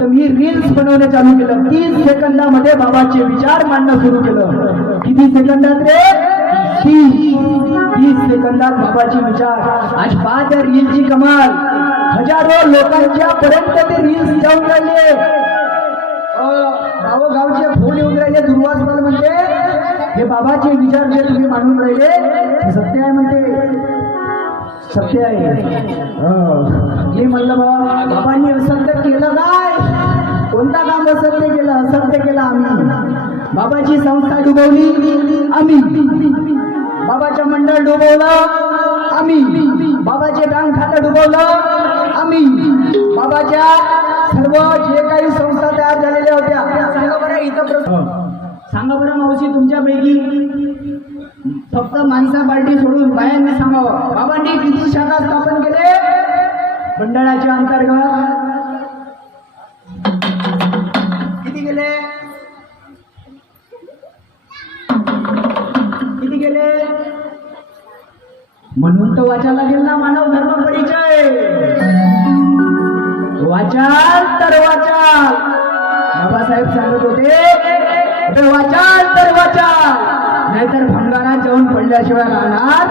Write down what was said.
तर मी रील्स बनवणे चालू केलं. 30 सेकंदामध्ये बाबाचे विचार मांडणं सुरू केलं. किती सेकंदात रे? 30 सेकंदात बाबाचे विचार. आज पहा त्या रीलची कमाल. हजारो लोकांच्या पर्यंत ते रील्स जाऊन राहिले. गावोगावचे फोन येऊन राहिले. दुर्वास मला म्हणते हे बाबाचे विचार जे तुम्ही मांडून राहिले हे सत्य आहे म्हणते. सत्य आहे. मी म्हणलं बाबांनी असत्य केलं काय? कोणता काम असत्य केलं? असत्य केलं आम्ही. बाबाची संस्था डुबवली आम्ही. बाबाचं मंडळ डुबवलं आम्ही. बाबाचे बँक खातं डुबवलं आम्ही. बाबाच्या सर्व जे काही संस्था तयार झालेल्या होत्या. सांगा बरं इथं सांगा बरं मावशी तुमच्यापैकी फक्त माणसा पार्टी सोडून बायांनी सांगावं बाबांनी किती शाखा स्थापन केले मंडळाच्या अंतर्गत? किती केले? किती केले? म्हणून तर वाचायला लागेल ना मानव धर्म परिचय. वाचाल तर वाचाल. बाबासाहेब सांगत होते वाचाल तर वाचाल नाहीतर भंगारात जाऊन पडल्याशिवाय राहणार.